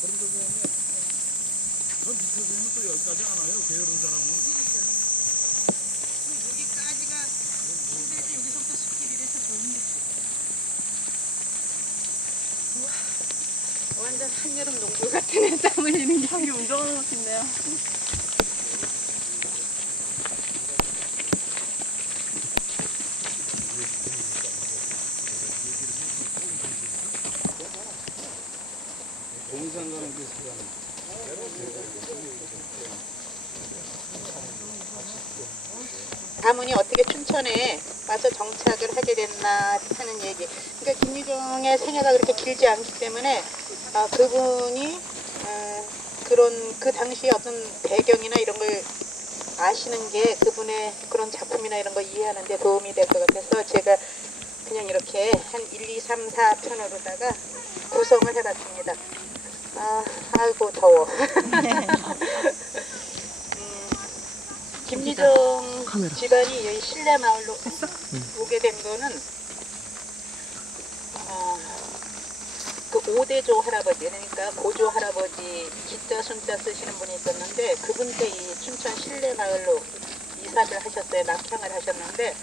그런 데서는 저 밑에서는 또 여기까지 안 와요. 게으른 사람은. 여기까지가 힘들지 여기서부터 숲길이라서 좋은데. 완전 한여름 농구 같은 애 땀 흘리는 게. 여기 운동하는 것 같은데요. 동산 가는 게 있어요. 가문이 어떻게 춘천에 와서 정착을 하게 됐나 하는 얘기. 그러니까 김유정의 생애가 그렇게 길지 않기 때문에 그분이 그런 그 당시에 어떤 배경이나 이런 걸 아시는 게 그분의 그런 작품이나 이런 거 이해하는 데 도움이 될 것 같아서 제가 그냥 이렇게 한 1, 2, 3, 4편으로다가 구성을 해봤습니다. 아이고 더워. 김유정 집안이 여기 신례마을로 오게 된 거는 그 오대조 할아버지, 그러니까 고조 할아버지 기자 순자 쓰시는 분이 있었는데 그분께 이 춘천 신례마을로 이사를 하셨어요. 낙향을 하셨는데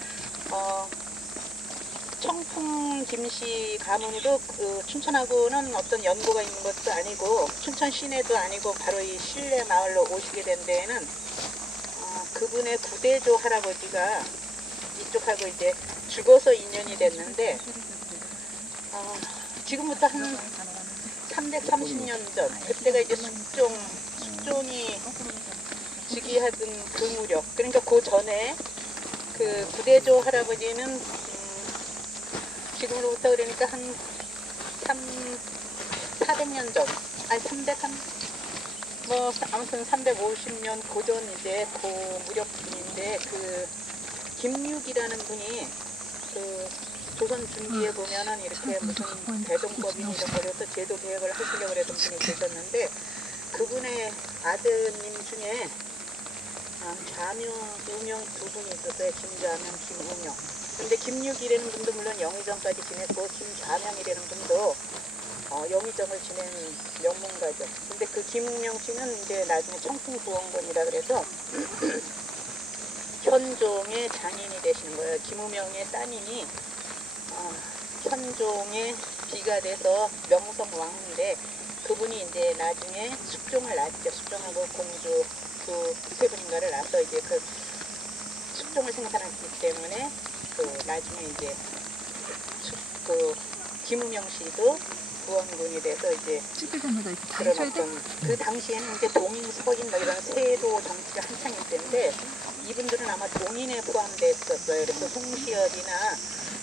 청풍 김씨 가문도 그 춘천하고는 어떤 연고가 있는 것도 아니고 춘천 시내도 아니고 바로 이 신례마을로 오시게 된 데에는 그분의 구대조 할아버지가 이쪽하고 이제 죽어서 인연이 됐는데 지금부터 한 330년 전 그때가 이제 숙종이 즉위하던 그 무렵, 그러니까 그 전에 그 구대조 할아버지는 지금으로부터 그러니까 한 400년 전, 아니 300뭐 아무튼 350년 고전 이제 그 무렵 분인데 그 김육이라는 분이 그 조선 중기에 보면은 이렇게 무슨 대동법인 이런 거에서 제도 개혁을 하시려고 그랬던 분이 계셨는데 그분의 아드님 중에 좌명, 유명 두 분이 있었어요. 김좌명, 김우명. 근데 김육이라는 분도 물론 영의정까지 지냈고 김좌명이라는 분도 영의정을 지낸 명문가죠. 근데 그 김우명 씨는 이제 나중에 청풍구원군이라 그래서 현종의 장인이 되시는 거예요. 김우명의 따님이 현종의 비가 돼서 명성왕인데 그분이 이제 나중에 숙종을 낳았죠. 숙종하고 공주 그 세 분인가를 낳아서 이제 그 숙종을 생산했기 때문에 그 나중에 이제 그 김우명 씨도 구원군이 돼서 이제 그런 어떤 그 당시에는 이제 동인 서인 뭐 이런 세도 정치가 한창일 때인데 이분들은 아마 동인에 포함됐었어요. 그래서 송시열이나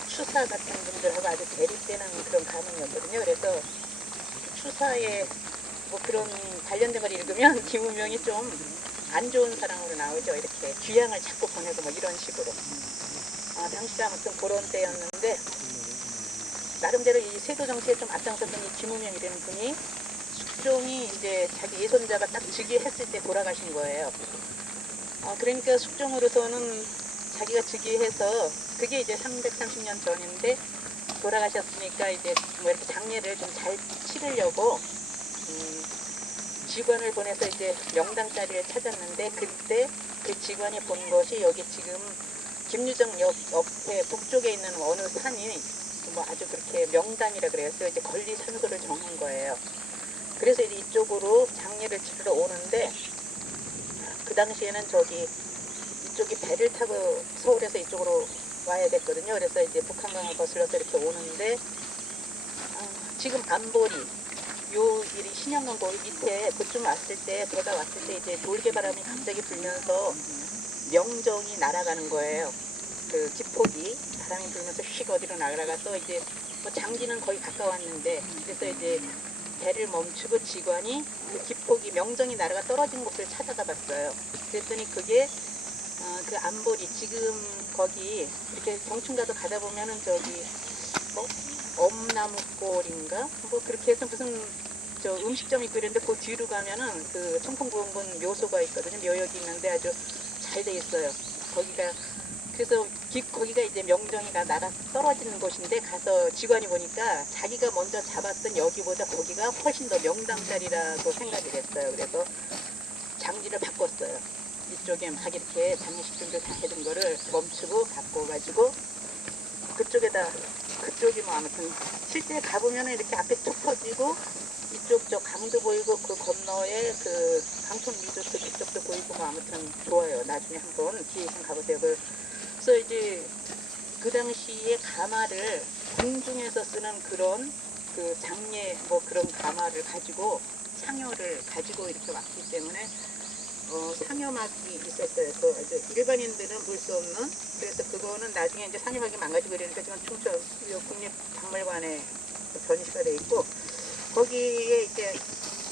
추사 같은 분들하고 아주 대립되는 그런 가문이었거든요. 그래서 추사에 뭐 그런 관련된 걸 읽으면 김우명이 좀 안 좋은 사람으로 나오죠. 이렇게 귀양을 자꾸 보내고 뭐 이런 식으로. 당시가 아무튼 그런 때였는데 나름대로 이 세도 정치에 좀 앞장섰던 이 김우명이라는 분이 숙종이 이제 자기 예손자가 딱 즉위했을 때 돌아가신 거예요. 그러니까 숙종으로서는 자기가 즉위해서 그게 이제 330년 전인데 돌아가셨으니까 이제 뭐 이렇게 장례를 좀 잘 치르려고 직원을 보내서 이제 명당 자리를 찾았는데 그때 그 직원이 본 것이 여기 지금 김유정역 옆에 북쪽에 있는 어느 산이 뭐 아주 그렇게 명당이라 그래서 이제 권리 산소를 정한 거예요. 그래서 이제 이쪽으로 장례를 치르러 오는데 그 당시에는 저기 이쪽이 배를 타고 서울에서 이쪽으로 와야 됐거든요. 그래서 이제 북한강을 거슬러서 이렇게 오는데 지금 안보리 요 신영강 거기 밑에 그쯤 왔을 때 배가 왔을 때 이제 돌개바람이 갑자기 불면서 명정이 날아가는 거예요. 그 기폭이 바람이 불면서 휙 어디로 날아가서 이제 뭐 장지는 거의 가까웠는데 그래서 이제 배를 멈추고 직원이 그 기폭이 명정이 날아가 떨어진 곳을 찾아가 봤어요. 그랬더니 그게 그 안보리 지금 거기 이렇게 경춘 가서 가다 보면은 저기 뭐 엄나무골인가 뭐 그렇게 해서 무슨 저 음식점 있고 이런데 그 뒤로 가면은 그 청풍구원군 묘소가 있거든요. 묘역이 있는데 아주 잘 돼 있어요. 거기가 그래서 거기가 이제 명정이가 나라 떨어지는 곳인데 가서 직원이 보니까 자기가 먼저 잡았던 여기보다 거기가 훨씬 더 명당 자리라고 생각이 됐어요. 그래서 장지를 바꿨어요. 이쪽에 막 이렇게 장례식 준비 다 해둔 거를 멈추고 바꿔가지고 그쪽이 뭐 아무튼 실제 가보면 이렇게 앞에 툭 터지고 이쪽 저 강도 보이고 그 건너에 그 강촌 리조트 그쪽도 보이고 뭐 아무튼 좋아요. 나중에 한번 기회 있으면 가보세요. 그래서 이제 그 당시에 가마를 궁중에서 쓰는 그런 그 장례 뭐 그런 가마를 가지고 상여를 가지고 이렇게 왔기 때문에 상여막이 있었어요. 그 아주 일반인들은 볼 수 없는. 그래서 그거는 나중에 이제 상여막이 망가지고 이러니까 지금 충청 국립박물관에 전시가 돼 있고 거기에 이제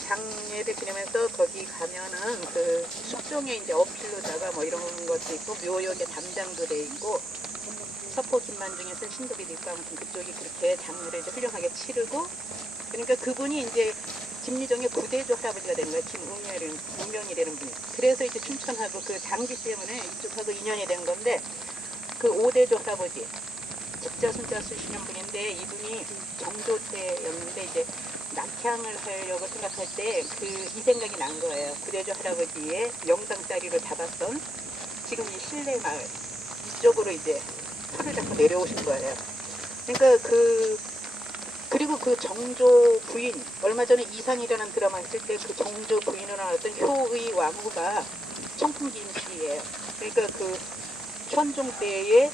장례를 기념해서 거기 가면은 그 숙종에 이제 어필로다가 뭐 이런 것도 있고 묘역에 담장도 돼 있고 서포 김만중에 쓴 신도기도 있고 아무튼 그쪽이 그렇게 장례를 이제 훌륭하게 치르고 그러니까 그분이 이제 김유정의 구대조 할아버지가 되는 거예요. 김우명이라는 분이. 그래서 이제 춘천하고 그 장기 때문에 이쪽하고 인연이 된 건데 그 오대조 할아버지 직자 손자 쓰시는 분인데 이분이 정조 때였는데 이제 낙향을 하려고 생각할 때 이 생각이 난 거예요. 구대조 할아버지의 명당자리로 잡았던 지금 이 신례 마을 이쪽으로 이제 표를 잡고 내려오신 거예요. 그러니까 그리고 그 정조 부인 얼마 전에 이상이라는 드라마 했을 때 그 정조 부인으로 나왔던 효의 왕후가 청풍김 씨예요. 그러니까 그 현종 때의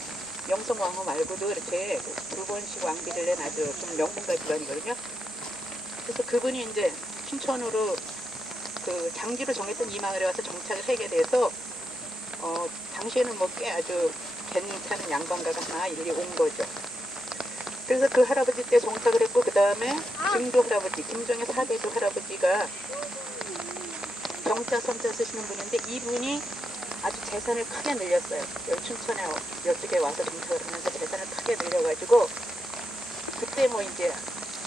영성 왕후 말고도 이렇게 두 번씩 왕비를 낸 아주 좀 명문가 집안이거든요. 그래서 그분이 이제 춘천으로 그 장지로 정했던 이 마을에 와서 정착을 하게 돼서 당시에는 뭐 꽤 아주 괜찮은 양반가가 하나 일리 온 거죠. 그래서 그 할아버지 때 정착을 했고 그 다음에 증조 할아버지, 김정의 사대조 할아버지가 경자 선자 쓰시는 분인데 이분이 아주 재산을 크게 늘렸어요. 여기 춘천에 이쪽에 와서 정착을 하면서 재산을 크게 늘려가지고 그때 뭐 이제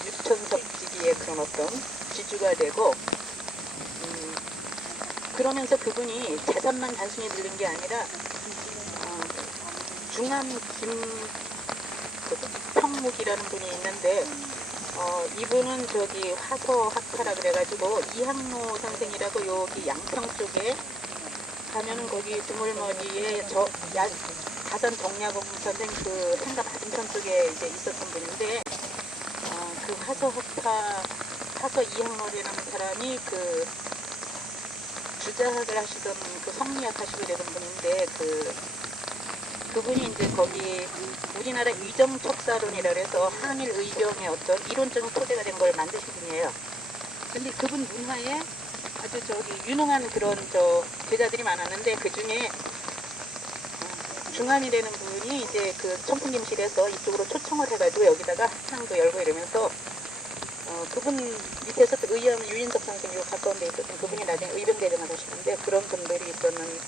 육천석지기의 그런 어떤 지주가 되고 그러면서 그분이 재산만 단순히 늘린 게 아니라 중암 김평묵이라는 분이 있는데 이분은 저기 화서학파라 그래가지고 이항로 선생이라고 여기 양평 쪽에 가면은 거기 드물머리에 가산 동야공 선생 그 생가 맞은편 쪽에 이제 있었던 분인데 그 화서 이항로라는 사람이 그 주자학을 하시던 그 성리학 하시게 되던 분인데 그분이 이제 거기 우리나라 위정척사론이라 그래서 한일 의병의 어떤 이론적인 토대가 된 걸 만드신 분이에요. 근데 그분 문화에 아주 유능한 그런 제자들이 많았는데 그 중에 중암이라는 분이 이제 그 청풍김실에서 이쪽으로 초청을 해가지고 여기다가 학창도 열고 이러면서 그분 밑에서 또 의원 유인석 선생님 요 가까운 데 있었던 그분이 나중에 의병대장을 하시는데 그런 분들이 있었는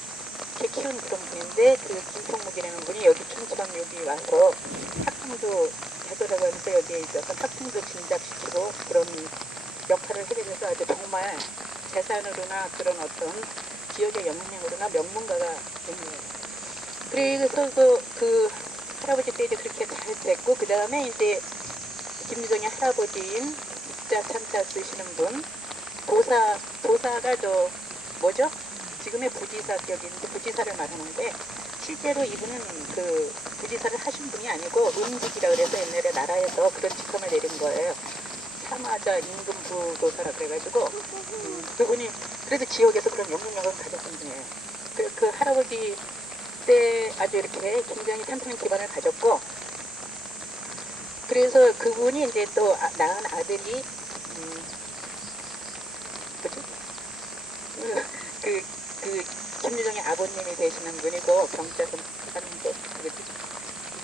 이렇게 키운 그런 분인데 그 김평묵이라는 분이 여기 춘천 여기 와서 학풍도 해보라고 하면서 여기에 있어서 학풍도 진작시키고 그런 역할을 하게 돼서 아주 정말 재산으로나 그런 어떤 지역의 영향력으로나 명문가가 된 거예요. 그래서 그 할아버지 때 이제 그렇게 잘 됐고 그 다음에 이제 김유정의 할아버지인 입자 참자 쓰시는 분 도사가 뭐죠? 지금의 부지사격인데 부지사를 말하는데 실제로 이분은 그 부지사를 하신 분이 아니고 음직이라 그래서 옛날에 나라에서 그런 직함을 내린 거예요. 사마자 임금부도사라 그래가지고 그분이 그래도 지역에서 그런 영향력을 가졌던 분이에요. 그 할아버지 때 아주 이렇게 굉장히 탄탄한 기반을 가졌고 그래서 그분이 이제 또 낳은 아들이 그 김유정의 아버님이 되시는 분이고 경자선 하는데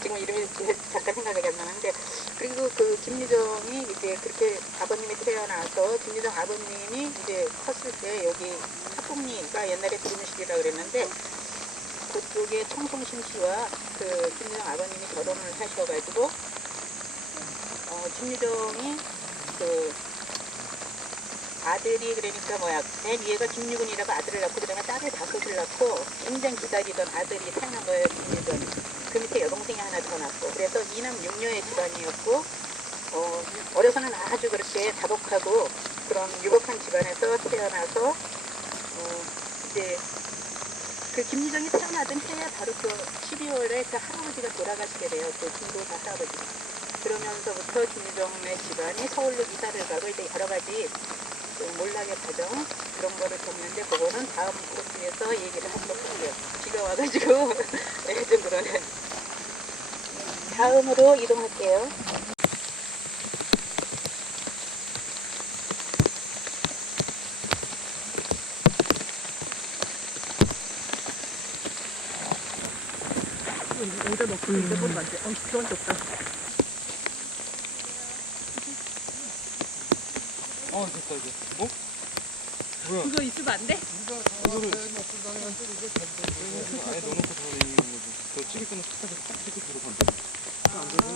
지금 이름이 잠깐 생각이 안 나는데 그리고 그 김유정이 이제 그렇게 아버님이 태어나서 김유정 아버님이 이제 컸을 때 여기 학봉리가 옛날에 두루미실이라 그랬는데 그쪽에 청송신 씨와 그 김유정 아버님이 결혼을 하셔가지고 김유정이 그 아들이 그러니까 뭐야 맨 위에가 김유근이라고 아들을 낳고 그다음에 딸을 5을 낳고 굉장히 기다리던 아들이 태어난 거예요. 김유근이. 그 밑에 여동생이 하나 더 낳고 그래서 2남 6녀의 집안이었고 어려서는 아주 그렇게 다복하고 그런 유복한 집안에서 태어나서 이제 그 김유정이 태어나던 해에 바로 그 12월에 그 할아버지가 돌아가시게 돼요. 그 김도사 할아버지가. 그러면서부터 김유정의 집안이 서울로 이사를 가고 이제 여러 가지 몰락의 과정 그런 거를 겪는데 그거는 다음 코스에서 얘기를 하도록 할게요. 비가 와가지고 좀 그러네. 다음으로 이동할게요. 여기다 넣고 이제 뭘 만져? 그건 좋다. 됐다 이제. 뭐야? 그거 있으면 안 돼? 이거를 아예 넣어놓고 더 있는 거지. 더 찍을 거는 탁 찍고 들어가면 돼.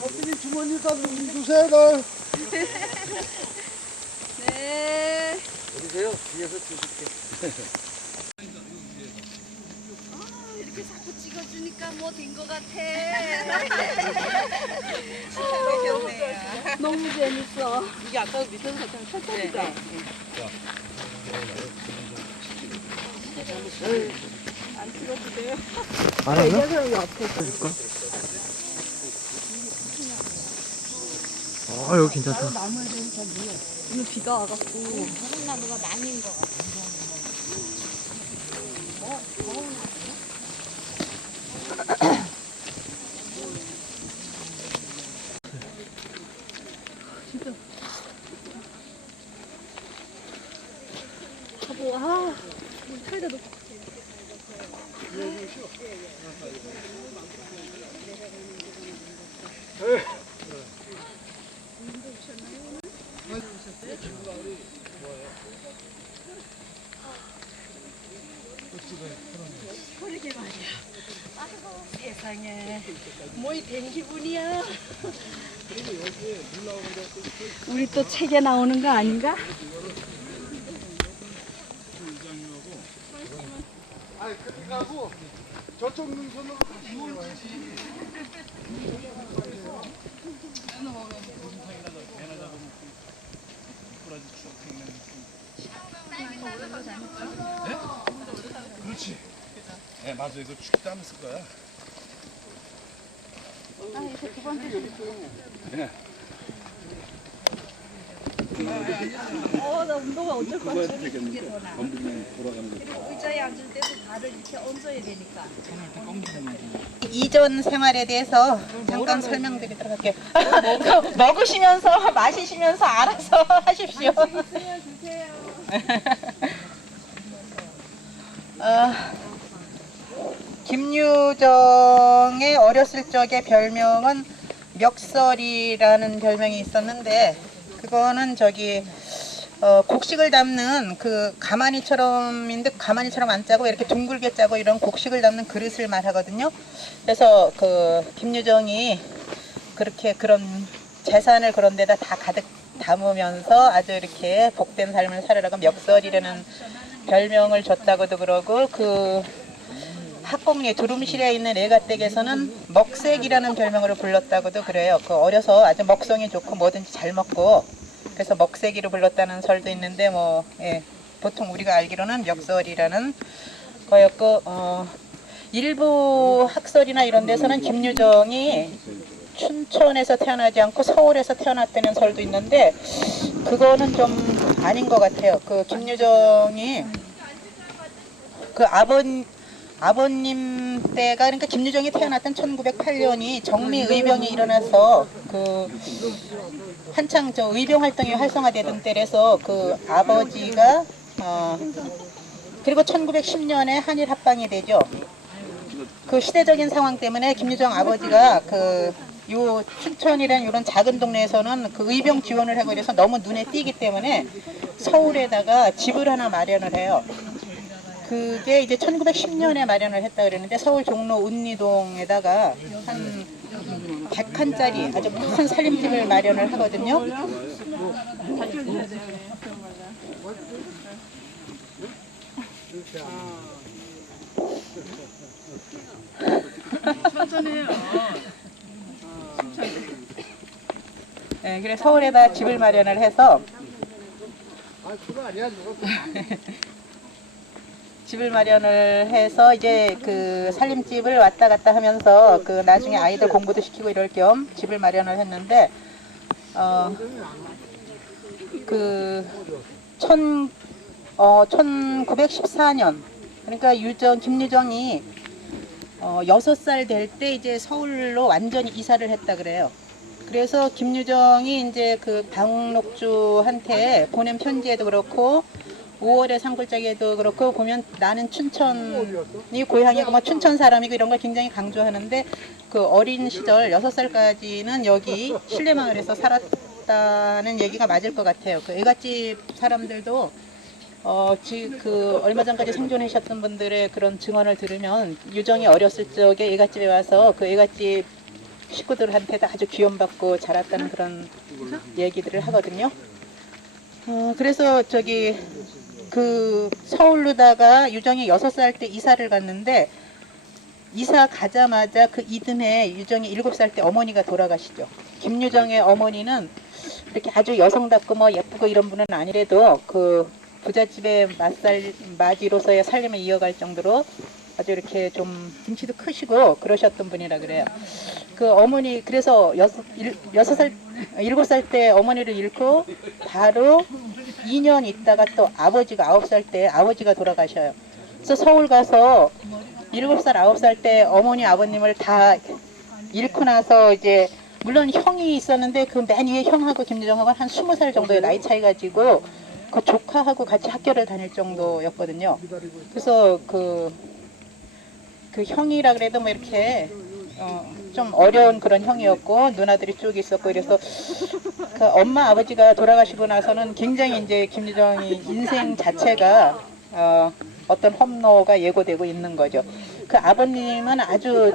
어머니 주머니 좀 주세요. 네. 어디세요? 뒤에서 주실게. 이렇게 자꾸 찍어주니까 뭐 된 것 같아. 너무 재밌어. 이게 아까 밑에서 봤던 철탑이죠? 안 찍어주세요. 안 하나? 여기 괜찮다. 오늘 비가 와갖고. 무슨 나무가 망인 거 같아. 바보, 털다 놓고. 그러게 말이야. 아이고, 세상에. 뭐이 된 기분이야. 우리 또 책에 나오는 거 아닌가? 아니 그하고 저쪽 능선으로 다시 올라야지. 그렇지. 네 맞아 이거 축 따면 쓸 거야. 나 운동화 어쩔 것 같아. 검증만 돌아가는 거. 그리고 의자에 앉을 때도 발을 이렇게 얹어야 되니까. 이전 생활에 대해서 잠깐 설명드리도록 할게요. 먹으시면서 마시시면서 알아서 하십시오. 김유정의 어렸을 적의 별명은 멱설이라는 별명이 있었는데 그거는 곡식을 담는 그 가마니처럼인데 가마니처럼 안 짜고 이렇게 둥글게 짜고 이런 곡식을 담는 그릇을 말하거든요. 그래서 그 김유정이 그렇게 그런 재산을 그런 데다 다 가득 담으면서 아주 이렇게 복된 삶을 살으라고 멱설이라는 별명을 줬다고도 그러고 그 학곡리 두rum실에 있는 애가댁에서는 먹색이라는 별명으로 불렀다고도 그래요. 그 어려서 아주 먹성이 좋고 뭐든지 잘 먹고 그래서 먹색이로 불렀다는 설도 있는데 보통 우리가 알기로는 멱설이라는 거였고 일부 학설이나 이런 데서는 김유정이 춘천에서 태어나지 않고 서울에서 태어났다는 설도 있는데 그거는 좀 아닌 것 같아요. 그 김유정이 그 아버님 때가 그러니까 김유정이 태어났던 1908년이 정미의병이 일어나서 그 한창 저 의병 활동이 활성화되던 때라서 그 아버지가 그리고 1910년에 한일 합방이 되죠. 그 시대적인 상황 때문에 김유정 아버지가 요 춘천이라는 이런 작은 동네에서는 그 의병 지원을 하고 이래서 너무 눈에 띄기 때문에 서울에다가 집을 하나 마련을 해요. 그게 이제 1910년에 마련을 했다 그랬는데 서울 종로 운리동에다가 한 100칸짜리 아주 큰 살림집을 마련을 하거든요. 천천히 해요. 네, 그래 서울에다 집을 마련을 해서 아, 그거 아니야, 저거. 집을 마련을 해서 이제 그 살림집을 왔다 갔다 하면서 그 나중에 아이들 공부도 시키고 이럴 겸 집을 마련을 했는데 그 1914년 그러니까 김유정이 6살 될 때 이제 서울로 완전히 이사를 했다 그래요. 그래서 김유정이 이제 그 박록주한테 보낸 편지에도 그렇고 5월의 산골짜기에도 그렇고 보면 나는 춘천이 고향이고 뭐 춘천 사람이고 이런 걸 굉장히 강조하는데 그 어린 시절 6살까지는 여기 신례마을에서 살았다는 얘기가 맞을 것 같아요. 그 애갓집 사람들도 그 얼마 전까지 생존하셨던 분들의 그런 증언을 들으면 유정이 어렸을 적에 애갓집에 와서 그 애갓집 식구들한테도 아주 귀염받고 자랐다는 그런 얘기들을 하거든요. 그래서 그 서울로다가 유정이 6살 때 이사를 갔는데 이사 가자마자 그 이듬해 유정이 7살 때 어머니가 돌아가시죠. 김유정의 어머니는 이렇게 아주 여성답고 뭐 예쁘고 이런 분은 아니래도 그 부잣집의 맞이로서의 삶을 이어갈 정도로 아주 이렇게 좀 등치도 크시고 그러셨던 분이라 그래요. 그 어머니 그래서 7살 때 어머니를 잃고 바로 2년 있다가 또 아버지가 9살 때 아버지가 돌아가셔요. 그래서 서울 가서 7살 9살 때 어머니 아버님을 다 잃고 나서 이제 물론 형이 있었는데 그 맨 위에 형하고 김유정하고 한 20살 정도의 나이 차이 가지고 그 조카하고 같이 학교를 다닐 정도였거든요. 그래서 그 형이라 그래도 뭐 이렇게 좀 어려운 그런 형이었고 누나들이 쭉 있었고 이래서 그 엄마 아버지가 돌아가시고 나서는 굉장히 이제 김유정이 인생 자체가 어떤 험로가 예고되고 있는 거죠. 그 아버님은 아주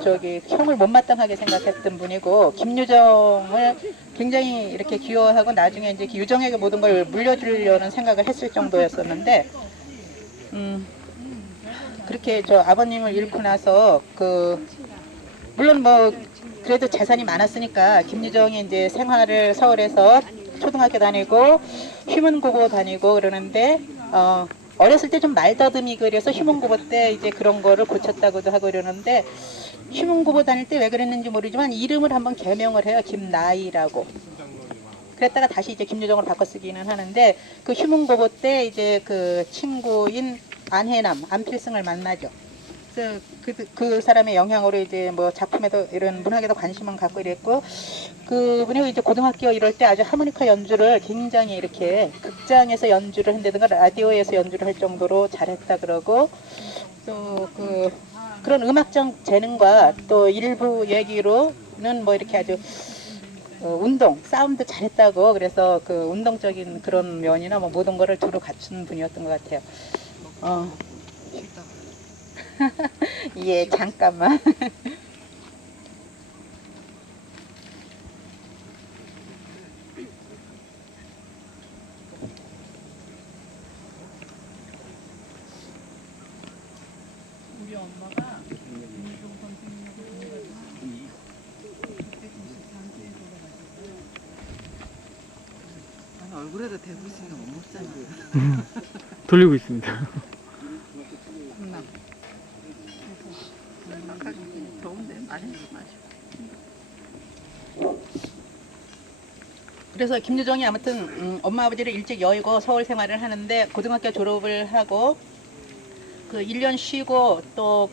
형을 못마땅하게 생각했던 분이고 김유정을 굉장히 이렇게 귀여워하고 나중에 이제 유정에게 모든 걸 물려주려는 생각을 했을 정도였었는데 그렇게 아버님을 잃고 나서 물론 뭐 그래도 재산이 많았으니까 김유정이 이제 생활을 서울에서 초등학교 다니고 휴문고고 다니고 그러는데 어렸을 때 좀 말더듬이 그래서 휴문고고 때 이제 그런 거를 고쳤다고도 하고 이러는데 휴문고고 다닐 때 왜 그랬는지 모르지만 이름을 한번 개명을 해요. 김나희라고. 그랬다가 다시 이제 김유정으로 바꿔 쓰기는 하는데 그 휴문고고 때 이제 그 친구인 안혜남, 안필승을 만나죠. 그래서 그 사람의 영향으로 이제 뭐 작품에도 이런 문학에도 관심을 갖고 이랬고 그분이 이제 고등학교 이럴 때 아주 하모니카 연주를 굉장히 이렇게 극장에서 연주를 한다든가 라디오에서 연주를 할 정도로 잘했다 그러고 또 그런 음악적 재능과 또 일부 얘기로는 뭐 이렇게 아주 운동, 싸움도 잘했다고 그래서 그 운동적인 그런 면이나 뭐 모든 거를 두루 갖춘 분이었던 것 같아요. 예, 잠깐만. 우리 엄마가 김유정 선생님하고 동갑이고 그때 93세에 돌아가셨어요. 아니, 얼굴에도 대고 있으니까 못 먹잖아. 돌리고 있습니다. 더운데 많이 마셔. 그래서 김유정이 아무튼 엄마 아버지를 일찍 여의고 서울 생활을 하는데 고등학교 졸업을 하고 그 1년 쉬고 또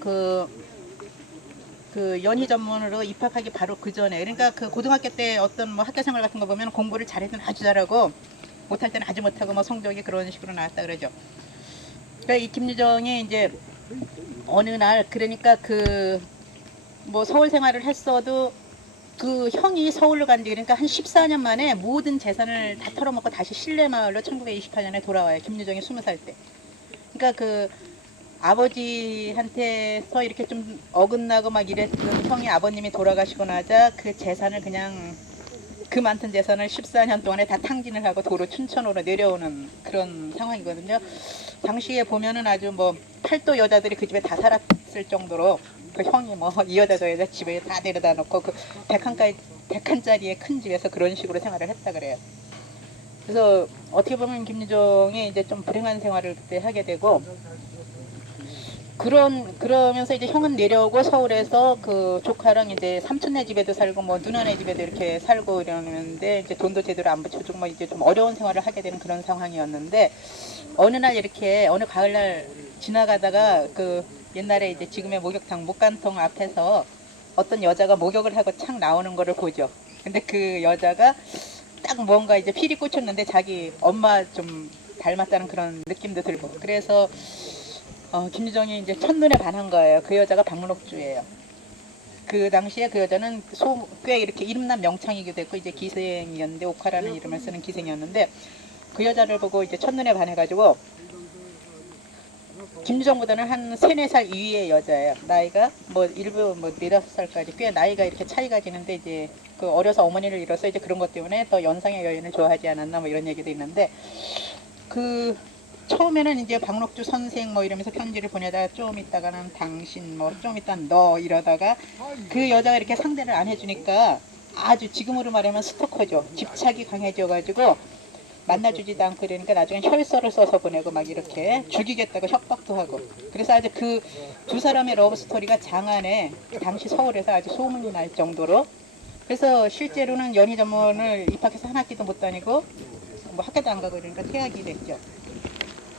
그 연희 전문으로 입학하기 바로 그 전에 그러니까 그 고등학교 때 어떤 뭐 학교 생활 같은 거 보면 공부를 잘했든 아주 잘하고 못할 때는 아주 못하고 뭐 성적이 그런 식으로 나왔다 그러죠. 그러니까 이 김유정이 이제 어느 날 그러니까 뭐 서울 생활을 했어도 그 형이 서울로 간 지 그러니까 한 14년 만에 모든 재산을 다 털어먹고 다시 신례마을로 1928년에 돌아와요. 김유정이 20살 때. 그러니까 그 아버지한테서 이렇게 좀 어긋나고 막 이랬던 형이 아버님이 돌아가시고 나자 그 재산을 그냥 그 많던 재산을 14년 동안에 다 탕진을 하고 도로 춘천으로 내려오는 그런 상황이거든요. 당시에 보면은 아주 뭐 팔도 여자들이 그 집에 다 살았을 정도로 그 형이 뭐 이 여자 저 여자 집에 다 데려다 놓고 그 100칸짜리의 큰 집에서 그런 식으로 생활을 했다 그래요. 그래서 어떻게 보면 김유정이 이제 좀 불행한 생활을 그때 하게 되고 그러면서 이제 형은 내려오고 서울에서 그 조카랑 이제 삼촌네 집에도 살고 뭐 누나네 집에도 이렇게 살고 이러는데 이제 돈도 제대로 안 붙여주고 뭐 이제 좀 어려운 생활을 하게 되는 그런 상황이었는데 어느 날 이렇게 어느 가을날 지나가다가 그 옛날에 이제 지금의 목욕탕 목간통 앞에서 어떤 여자가 목욕을 하고 착 나오는 거를 보죠. 근데 그 여자가 딱 뭔가 이제 필이 꽂혔는데 자기 엄마 좀 닮았다는 그런 느낌도 들고 그래서 김유정이 이제 첫눈에 반한 거예요. 그 여자가 박문옥주예요. 그 당시에 그 여자는 꽤 이렇게 이름난 명창이기도 했고 이제 기생이었는데 옥화라는 이름을 쓰는 기생이었는데 그 여자를 보고 이제 첫눈에 반해가지고 김유정보다는 한 3, 4살 위의 여자예요. 나이가 뭐 일부 뭐 4, 5살까지 꽤 나이가 이렇게 차이가 지는데 이제 그 어려서 어머니를 잃어서 이제 그런 것 때문에 더 연상의 여인을 좋아하지 않았나 뭐 이런 얘기도 있는데 그 처음에는 이제 박록주 선생 뭐 이러면서 편지를 보내다가 좀 있다가는 당신 뭐 좀 있다 너 이러다가 그 여자가 이렇게 상대를 안 해주니까 아주 지금으로 말하면 스토커죠. 집착이 강해져가지고 만나주지도 않고 이러니까 나중에 혈서를 써서 보내고 막 이렇게 죽이겠다고 협박도 하고 그래서 아주 그 두 사람의 러브 스토리가 장안에 당시 서울에서 아주 소문이 날 정도로 그래서 실제로는 연희 전문을 입학해서 한 학기도 못 다니고 뭐 학교도 안 가고 이러니까 퇴학이 됐죠.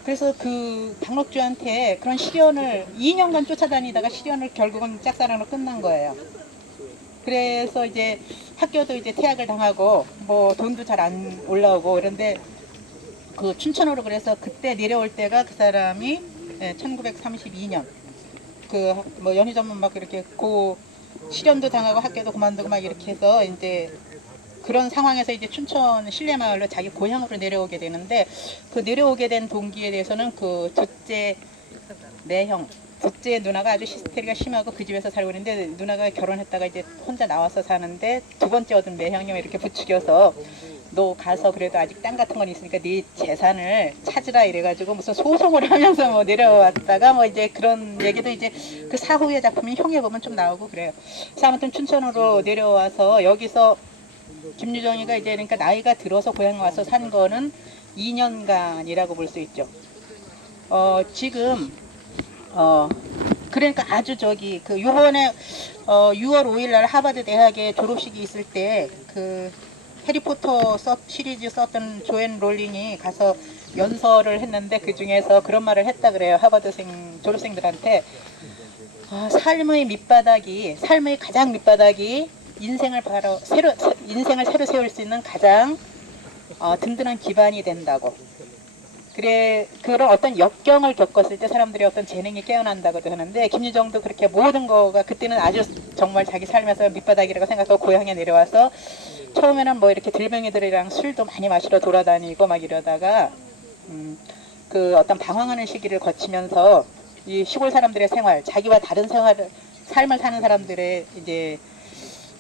그래서 그 박록주한테 그런 시련을 2년간 쫓아다니다가 시련을 결국은 짝사랑으로 끝난 거예요. 그래서 이제 학교도 이제 퇴학을 당하고 뭐 돈도 잘 안 올라오고 그런데 그 춘천으로 그래서 그때 내려올 때가 그 사람이 1932년 그 뭐 연희 전문 막 이렇게 고 시련도 당하고 학교도 그만두고 막 이렇게 해서 이제 그런 상황에서 이제 춘천 신례마을로 자기 고향으로 내려오게 되는데 그 내려오게 된 동기에 대해서는 그 둘째 내형 둘째 누나가 아주 히스테리가 심하고 그 집에서 살고 있는데 누나가 결혼했다가 이제 혼자 나와서 사는데 두 번째 얻은 매형이 이렇게 부추겨서 너 가서 그래도 아직 땅 같은 건 있으니까 네 재산을 찾으라 이래가지고 무슨 소송을 하면서 뭐 내려왔다가 뭐 이제 그런 얘기도 이제 그 사후의 작품인 형에 보면 좀 나오고 그래요. 그래서 아무튼 춘천으로 내려와서 여기서 김유정이가 이제 그러니까 나이가 들어서 고향 와서 산 거는 2년간이라고 볼 수 있죠. 지금 그러니까 아주 저기 그 요번에 6월 5일 날 하버드 대학에 졸업식이 있을 때 그 해리포터 시리즈 썼던 조앤 롤링이 가서 연설을 했는데 그 중에서 그런 말을 했다 그래요. 하버드생 졸업생들한테 삶의 가장 밑바닥이 인생을 새로 세울 수 있는 가장 든든한 기반이 된다고. 그래 그런 어떤 역경을 겪었을 때 사람들이 어떤 재능이 깨어난다고도 하는데 김유정도 그렇게 모든 거가 그때는 아주 정말 자기 삶에서 밑바닥이라고 생각하고 고향에 내려와서 처음에는 뭐 이렇게 들병이들이랑 술도 많이 마시러 돌아다니고 막 이러다가 그 어떤 방황하는 시기를 거치면서 이 시골 사람들의 생활, 자기와 다른 삶을 사는 사람들의 이제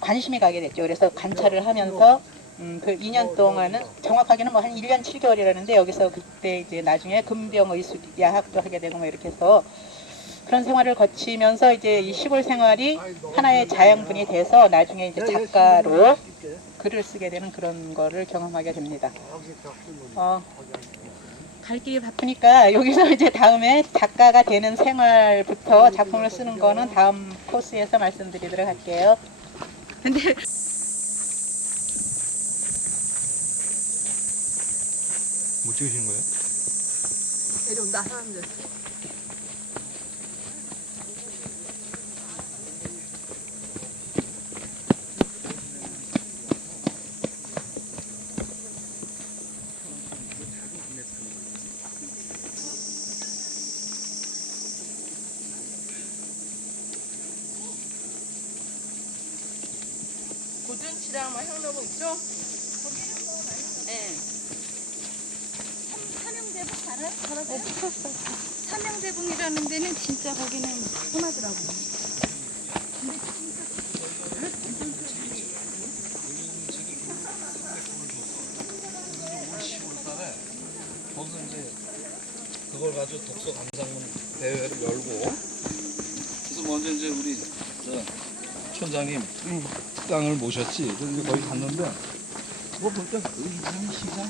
관심이 가게 됐죠. 그래서 관찰을 하면서 그 2년 동안은 정확하게는 뭐 한 1년 7개월이라는데 여기서 그때 이제 나중에 금병의술 야학도 하게 되고 뭐 이렇게 해서 그런 생활을 거치면서 이제 이 시골 생활이 하나의 자양분이 돼서 나중에 이제 작가로 글을 쓰게 되는 그런 거를 경험하게 됩니다. 갈 길이 바쁘니까 여기서 이제 다음에 작가가 되는 생활부터 작품을 쓰는 거는 다음 코스에서 말씀드리도록 할게요. 근데 뭐 찍으시는 거예요? 내려온다 사람들. 고준치랑 막 향나무 있죠? 네. 삼양대봉 알아요? 삼양대봉이라는 데는 진짜 거기는 흔하더라고요. 근데 진짜 거기서 이제 그걸 가지고 독서 감상문 대회를 열고 그래서 먼저 이제 우리 촌장님 특강을 모셨지. 그래서 거기 갔는데 그거 보니까 의상 시장